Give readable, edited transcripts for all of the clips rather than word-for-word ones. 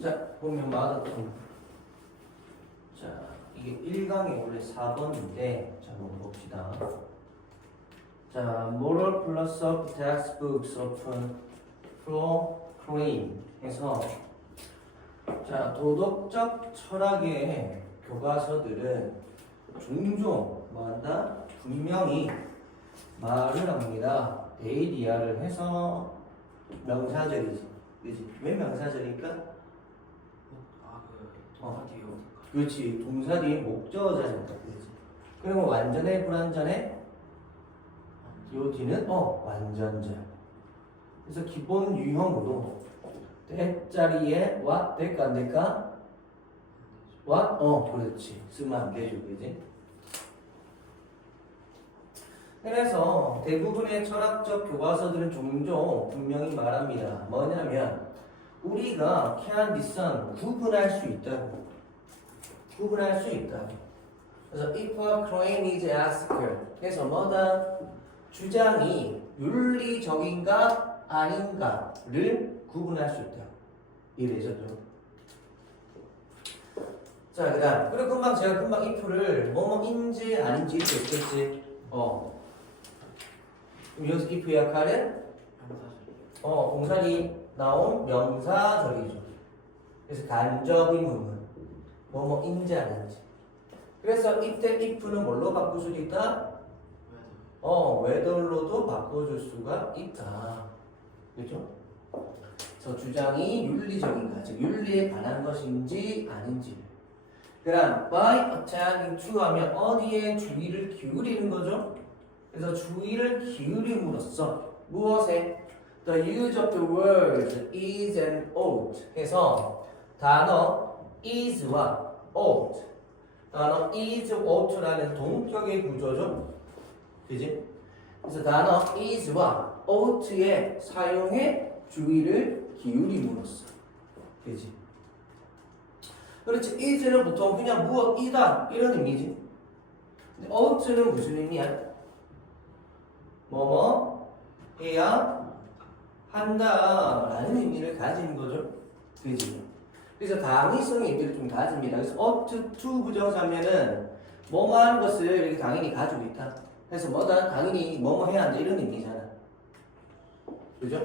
자, 보면 마더톤. 자, 이게 1강이 원래 4번인데, 자, 한번 봅시다. 자, moral plus of textbooks of proclaim 해서, 자, 도덕적 철학의 교과서들은 종종 뭐한다? 분명히 말을 합니다. 데이리아를 해서 명사절이지. 그지? 왜 명사절일까? 동사 뒤에 오니까. 그렇지. 동사 뒤에 목적어자니까. 그지? 그리고 완전해, 불완전해? 요 뒤는 완전절. 그래서 기본 유형으로 대자리에 what 될까 안 될까? what? 그렇지. 쓰면 안 되죠. 그지? 그래서 대부분의 철학적 교과서들은 종종 분명히 말합니다. 뭐냐면 우리가 can discern 구분할 수 있다고. 구분할 수 있다고. 그래서 if a claim is asked 그래서 뭐다? 주장이 윤리적인가 아닌가를 구분할 수 있다. 이해되셨죠? 자, 그 다음 그리고 제가 금방 if를 뭐뭐인지 아닌지 이렇게 했겠지. 그럼 여기서 if 역할은 동사리 나온 명사절이죠. 그래서 간접 의문문 뭐뭐인지 아닌지. 그래서 이때 if는 뭘로 바꿀 수도 있다? whether로도 바꿔줄 수가 있다. 그렇죠? 그래서 주장이 윤리적인가, 즉 윤리에 관한 것인지 아닌지. 그다음 by attending to 하면 어디에 주의를 기울이는 거죠? 그래서 주의를 기울임으로써 무엇에? The use of the words is and ought 해서 단어 is와 ought, 단어 is, ought라는 동격의 구조죠. 그지? 그래서 단어 is와 ought의 사용에 주의를 기울임으로써. 그지? 그렇지. is는 보통 그냥 무엇이다 이런 의미지. 근데 ought는 무슨 의미야? 뭐뭐 해야 한다라는 의미를 가진 거죠. 그지? 그래서 당위성의 의미를 좀 가집니다. 그래서 ought to 부정사면은 뭐뭐 하는 것을 이렇게 당연히 가지고 있다. 그래서 뭐다? 당연히 뭐뭐 해야 한다 이런 의미잖아. 그죠?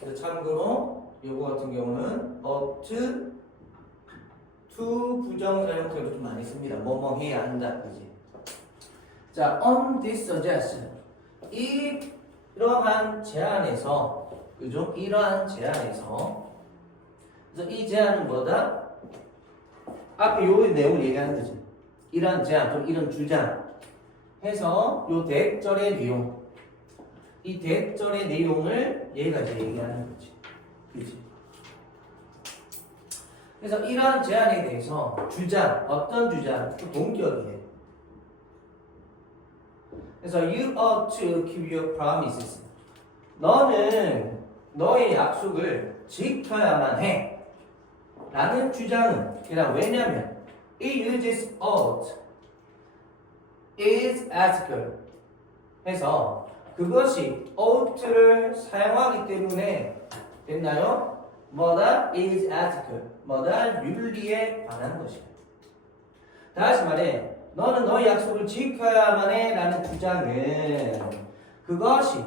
그래서 참고로 요거 같은 경우는 ought to 부정사 형태로 좀 많이 씁니다. 뭐뭐 해야 한다. 그지? 자, on this suggestion. 이러한 제안에서, 그죠? 이러한 제안에서, 그래서 이 제안은 뭐다? 앞에 요 내용을 얘기하는 거지. 이러한 제안, 좀 이런 주장. 해서 요 대절의 내용. 이 대절의 내용을 얘가 이제 얘기하는 거지. 그지? 그래서 이러한 제안에 대해서 주장, 어떤 주장? 그 동격이에요. 그래서 you ought to keep your promises. 너는 너의 약속을 지켜야만 해. 라는 주장은 그냥 왜냐면 it uses ought is article 해서 그것이 ought를 사용하기 때문에 됐나요? 뭐다? is article 뭐다? 윤리에 관한 것이야. 다시 말해 너는 너의 약속을 지켜야만 해 라는 주장은 그것이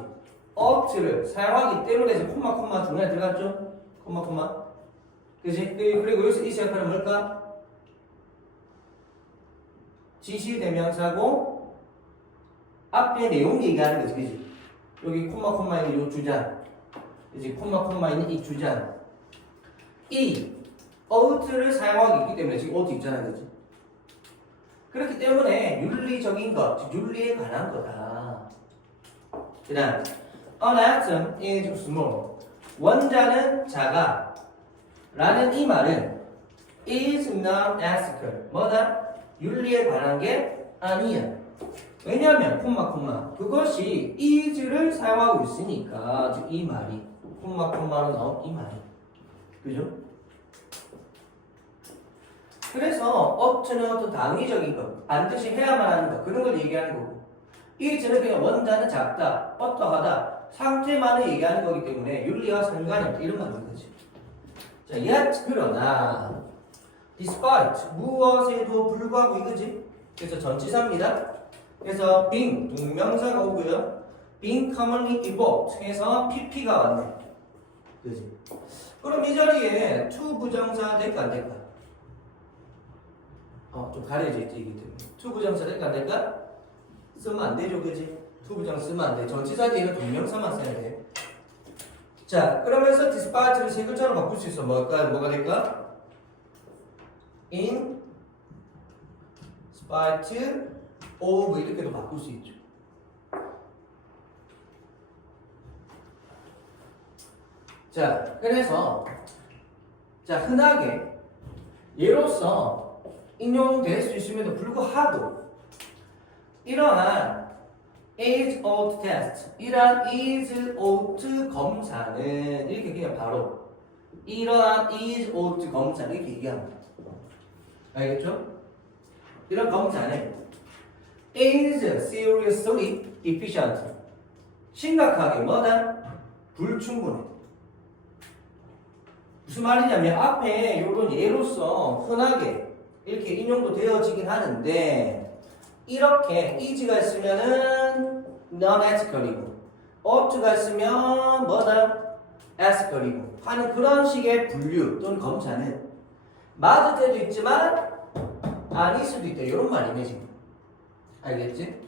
ought를 사용하기 때문에 이제 콤마 중간에 들어갔죠? 콤마 그지? 그리고 여기서 이 역할은 뭘까? 지시대명사고 앞에 내용 얘기하는 거지. 그지? 여기 콤마 있는 이 주장 그지? 콤마 있는 이 주장 이 ought를 사용하기 있기 때문에 지금 ought 있잖아. 그지? 그렇기 때문에 윤리적인 것, 즉 윤리에 관한 거다. 그 다음 an atom is small. 원자는 작아 라는 이 말은 is not ethical. 뭐다? 윤리에 관한 게 아니야. 왜냐하면 콤마 그것이 is를 사용하고 있으니까 즉 이 말이 콤마로 나온 이 말이 그죠? 그래서 ought는 어떤 당위적인 것, 반드시 해야만 하는 것 그런 걸 얘기하는 거고 is는 그냥 원자는 작다, 어떠하다 상태만을 얘기하는 거기 때문에 윤리와 상관이 없다 이런 말인 거지. 자, yet 그러나 despite 무엇에도 불구하고 이거지. 그래서 전치사입니다. 그래서 being 동명사가 오고요. being commonly evoked 해서 pp가 왔네. 그지? 그럼 이 자리에 to 부정사 될까 안 될까? 좀 가려져 있지 이기 때문에 to 부정사 될까 안 될까? 쓰면 안 되죠, 그지? to 부정사 쓰면 안 돼. 전치사 뒤에는 동명사만 써야 돼. 자, 그러면서 despite를 세 글자로 바꿀 수 있어. 뭐가 될까? in spite of 이렇게도 바꿀 수 있죠. 자, 그래서 자, 흔하게 예로서 인용될 수 있음에도 불구하고 이러한 is ought test 이러한 is ought 검사는 이렇게 그냥 바로 이러한 is ought 검사 이렇게 얘기합니다. 알겠죠? 이런 검사는 is seriously deficient 심각하게 뭐다? 불충분해. 무슨 말이냐면 앞에 이런 예로서 흔하게 이렇게 인용도 되어지긴 하는데 이렇게 is가 있으면은 non-ethical이고 ought가 있으면 뭐다? ethical이고 하는 그런 식의 분류 또는 검사는 맞을 때도 있지만 아닐 수도 있다 이런 말이네 지금. 알겠지?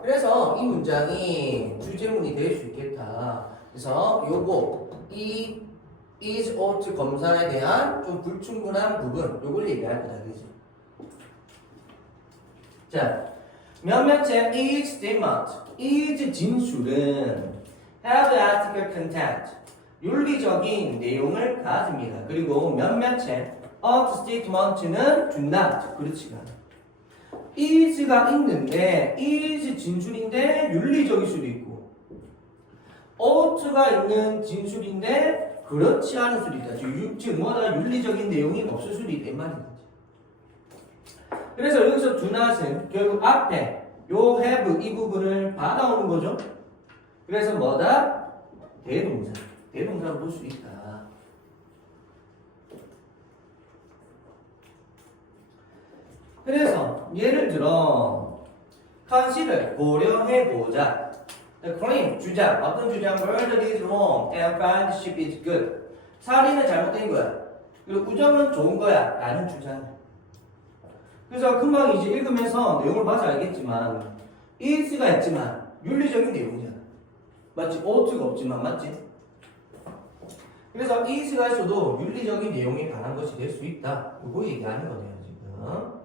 그래서 이 문장이 주제문이 될 수 있겠다. 그래서 요거 이 is ought 검사에 대한 좀 불충분한 부분 요걸 얘기할 거다. 그지? 자, 몇몇의 is statement is 진술은 have ethical content 윤리적인 내용을 가집니다. 그리고 몇몇의 ought statement는 do not 그렇지가 않아. is가 있는데 is 진술인데 윤리적일 수도 있고 ought가 있는 진술인데 그렇지 않을 수도 있다. 즉 뭐다 윤리적인 내용이 없을 수도 있다 이 말인 거지. 그래서 여기서 do not은 결국 앞에 요 have 이 부분을 받아오는 거죠. 그래서 뭐다? 대동사로 볼 수 있다. 그래서 예를 들어 consider 고려해보자. The claim 주장 어떤 주장 murder is wrong and friendship is good. 살인은 잘못된 거야. 그리고 우정은 좋은 거야 라는 주장. 그래서 금방 이제 읽으면서 내용을 봐서 알겠지만 is가 있지만 윤리적인 내용이잖아. 맞지? ought가 없지만 맞지? 그래서 is가 있어도 윤리적인 내용에 관한 것이 될 수 있다. 이거 얘기하는 거네요 지금.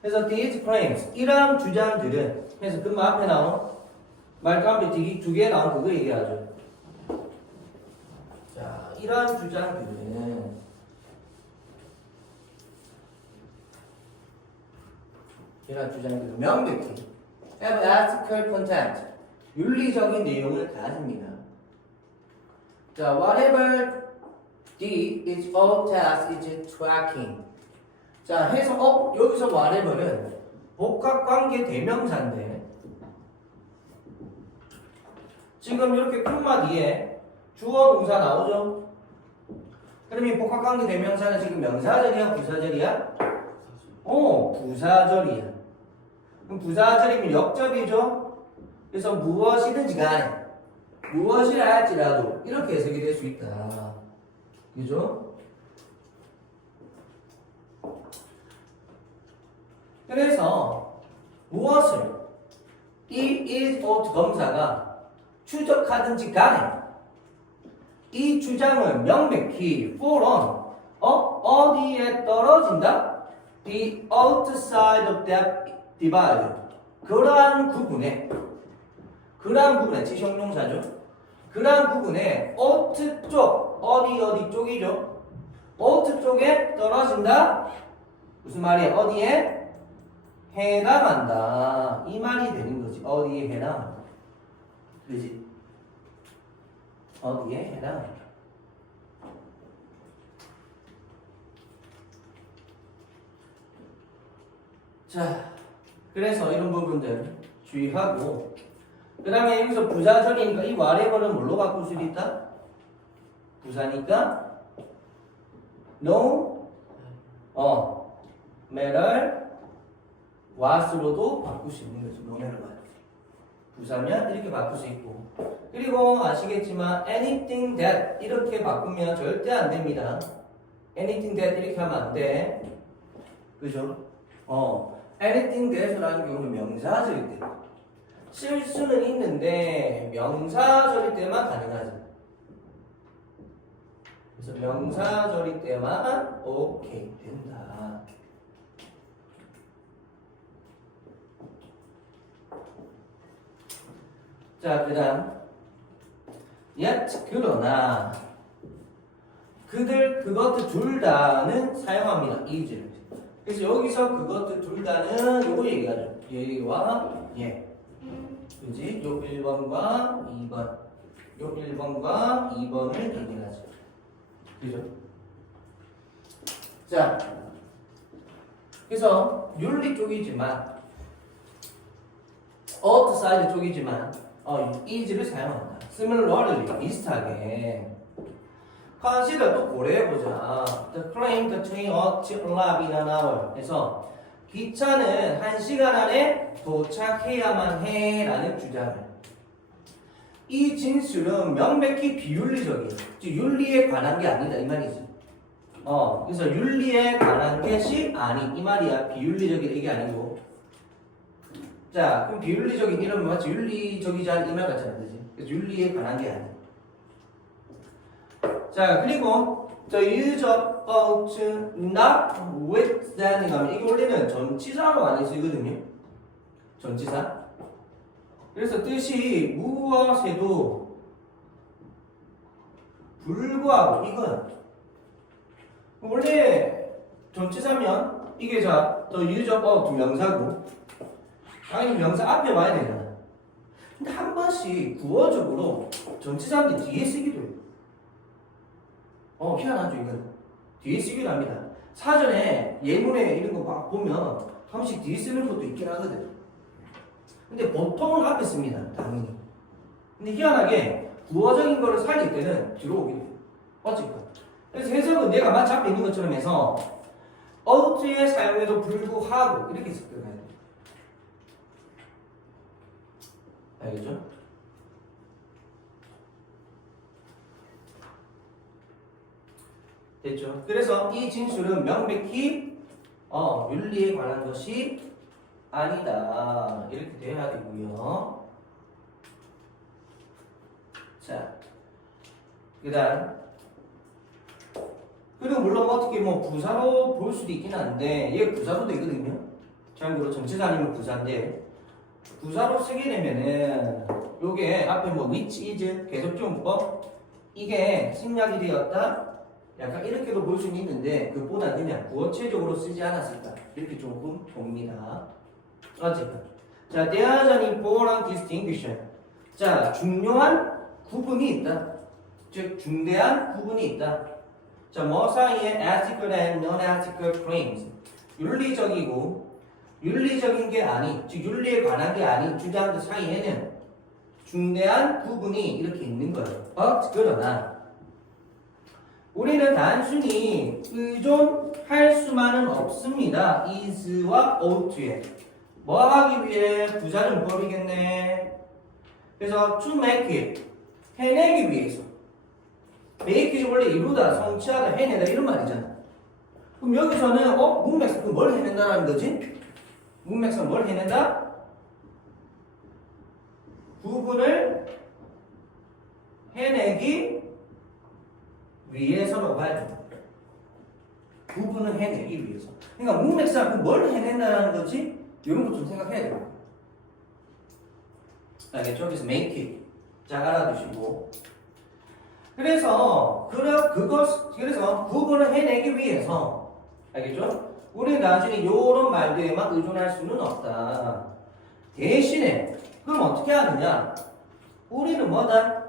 그래서 these claims 이러한 주장들은 그래서 그 앞에 나온 말가운데 두 개 나온 그거 얘기하죠. 자, 이러한 주장들은 명백히 have ethical content 윤리적인 내용을 가집니다. 자, whatever D is all task is tracking. 자, 해서 여기서 whatever는 복합관계 대명사인데 지금 이렇게 콤마 뒤에 주어 동사 나오죠? 그럼 이 복합관계 대명사는 지금 명사절이야 부사절이야? 부사절이야. 그럼 부사절이면 역접이죠? 그래서 무엇이든지 간에 무엇이라 할지라도 이렇게 해석이 될 수 있다. 그죠? 그래서 무엇을 이 is ought 검사가 추적하든지 간에 이 주장은 명백히 for on 어디에 떨어진다? The outside of that divide 그러한 부분에 지형용사죠. 그러한 부분에 ought 쪽 어디 쪽이죠? ought 쪽에 떨어진다. 무슨 말이야? 어디에? 해당한다. 이 말이 되는 거지. 어디에 해당한다. 그지? 어디에 해당한다. 자, 그래서 이런 부분들 주의하고 그 다음에 여기서 부사절이니까 이 whatever는 뭘로 바꿀 수 있다? 부사니까 no matter what으로도 바꿀 수 있는 거죠. no matter what. 부사면 이렇게 바꿀 수 있고 그리고 아시겠지만 anything that 이렇게 바꾸면 절대 안 됩니다. anything that 이렇게 하면 안 돼. 그죠? anything that이라는 경우는 명사절일 때 쓸 수는 있는데 명사절일 때만 가능하지. 그래서 명사절일 때만 오케이 된다. 자, 그 다음 yet 그러나 그것들 둘 다는 사용합니다. is를. 그래서 여기서 그것들 둘 다는 요거 얘기하죠. 얘와 얘. 그지? 요 1번과 2번. 요 1번과 2번을 얘기하죠. 그죠? 자, 그래서 윤리 쪽이지만 ought 사이드 쪽이지만 is를 사용한다. similarly 비슷하게 consider 또 고려해보자. The train ought to arrive in an hour. 그래서 기차는 1시간 안에 도착해야만 해 라는 주장을 이 진술은 명백히 비윤리적이에요. 즉 윤리에 관한 게 아니다 이 말이지. 그래서 윤리에 관한 것이 아니 이 말이야. 비윤리적이다 이게 아니고. 자 그럼 비윤리적인 이런 마치 윤리적이지 않은 이 말 같잖아 그지? 그래서 윤리에 관한 게 아니야. 자 그리고 the use of notwithstanding 하면 이게 원래는 전치사로 많이 쓰거든요. 전치사. 그래서 뜻이 무엇에도 불구하고 이건 원래 전치사면 이게 자 the use of 명사고 당연히 명사 앞에 와야 되잖아. 근데 한 번씩 구어적으로 전치사인데 뒤에 쓰기도 해요. 희한하죠 이건. 뒤에 쓰기도 합니다. 사전에 예문에 이런 거 막 보면 한 번씩 뒤에 쓰는 것도 있긴 하거든. 근데 보통은 앞에 씁니다. 당연히. 근데 희한하게 구어적인 거를 살릴 때는 뒤로 오게 돼요. 어쨌건. 그래서 해석은 내가 마치 앞에 있는 것처럼 해서 ouught에 사용해도 불구하고 이렇게 습득해야 돼요. 알겠죠? 됐죠? 그래서 이 진술은 명백히 윤리에 관한 것이 아니다. 이렇게 돼야 되고요. 자, 그 다음 그리고 물론 어떻게 부사로 볼 수도 있긴 한데 얘 부사로 되거든요. 참고로 전치사 아니면 부사인데 부사로 쓰게 되면은 요게 앞에 which is 계속적용법 이게 생략이 되었다. 약간 이렇게도 볼 수는 있는데 그보다 그냥 구어체적으로 쓰지 않았을까 이렇게 조금 봅니다. 어쨌든 자, there's an important distinction. 자, 중요한 구분이 있다. 즉 중대한 구분이 있다. 자, 뭐 사이에 ethical and non-ethical claims. 윤리적이고 윤리적인 게 아닌, 즉 윤리에 관한 게 아닌 주장들 사이에는 중대한 구분이 이렇게 있는 거예요. 그러나 우리는 단순히 의존할 수만은 없습니다. is와 ought에 뭐 하기 위해 부사는 문법이겠네. 그래서 to make it 해내기 위해서. make it 원래 이루다, 성취하다, 해내다 이런 말이잖아. 그럼 여기서는 문맥상 뭘 해낸다는 거지? 문맥상 뭘 해낸다? 부분을 해내기 위해서라고 봐야죠. 부분을 해내기 위해서. 그러니까 문맥상 뭘 해낸다는 거지? 이런 거 좀 생각해야 돼요. 알겠죠? 그래서 make it. 자, 알아두시고. 그래서 부분을 해내기 위해서, 알겠죠? 우리는 단순히 이런 말들에만 의존할 수는 없다. 대신에 그럼 어떻게 하느냐? 우리는 뭐다?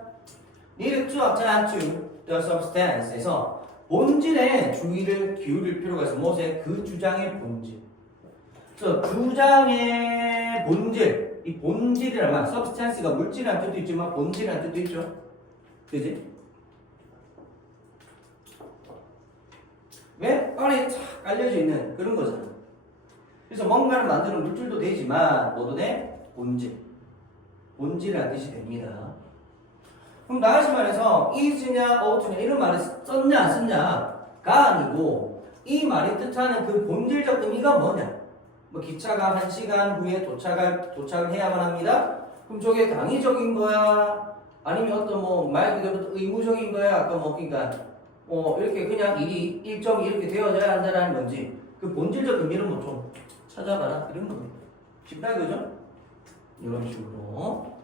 need to attend to the substance에서 본질에 주의를 기울일 필요가 있어. 무엇에? 그 주장의 본질. 그래서 주장의 본질, 이 본질이란 말, substance가 물질이라는 뜻도 있지만 본질이라는 뜻도 있죠. 그지? 왜? 안에 쫙 깔려져 있는 그런 거잖아. 그래서 뭔가를 만드는 물질도 되지만 뭐도 돼? 본질. 본질이라는 뜻이 됩니다. 그럼 나같이 말해서 is냐, ough냐 이런 말을 썼냐 안 썼냐가 아니고 이 말이 뜻하는 그 본질적 의미가 뭐냐? 뭐 기차가 1시간 후에 도착을 해야만 합니다. 그럼 저게 당위적인 거야? 아니면 어떤 뭐 말 그대로 의무적인 거야? 아까 뭐 그러니까 이렇게 그냥 일정이 이렇게 되어져야 한다는 건지 그 본질적 의미를 뭐 좀 찾아봐라 이런 겁니다. 쉽다 그죠? 이런 식으로.